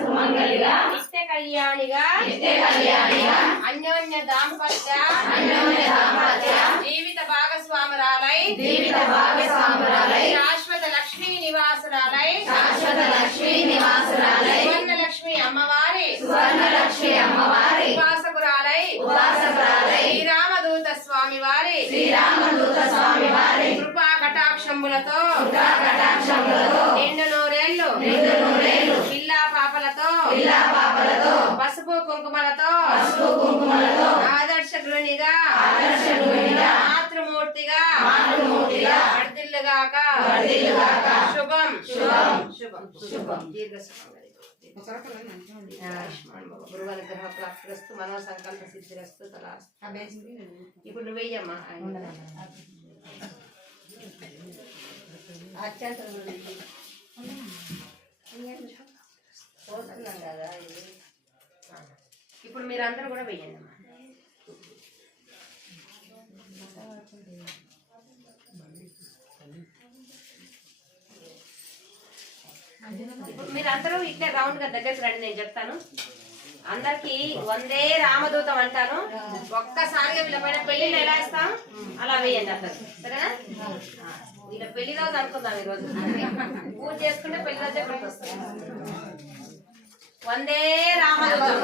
సుమంగళిగా నిత్య కళ్యాణిగా అన్యోన్య దాంపత్య జీవిత భాగస్వామురాలై శాశ్వత లక్ష్మీ నివాసురాలై సువర్ణలక్ష్మి అమ్మవారి ఉపాసకురాలై శ్రీరామదూత స్వామి వారి కృపా కటాక్షములతో నిండు నూరేళ్లు పిల్లా పాపలతో పసుపు కుంకుమలతో ఆదర్శ గృహిణిగా మాతృమూర్తిగా వర్ధిల్లుగాక. శుభం శుభం శుభం శుభం. దీర్ఘ గురువనుగ్రహ ప్రాప్తిరస్తు, మనో సంకల్ప సిద్ధిరస్తు. ఇప్పుడు నువ్వు వెయ్యమ్మా. ఇప్పుడు మీరందరూ కూడా వెయ్యండి అమ్మా. ఇప్పుడు మీరందరూ ఇట్లా రౌండ్ గా దగ్గరికి రండి, నేను చెప్తాను. అందరికి వందే రామదూతం అంటాను. ఒక్కసారిగా వీళ్ళ పైన పెళ్లిళ్ళు ఎలా ఇస్తాం అలా వేయండి అందరు, సరేనా? వీళ్ళ పెళ్లి రోజు అనుకుందాం. ఈ రోజు పూజ చేసుకుంటే పెళ్లి రోజే గుర్తొస్తాం. వందే రామదూతం.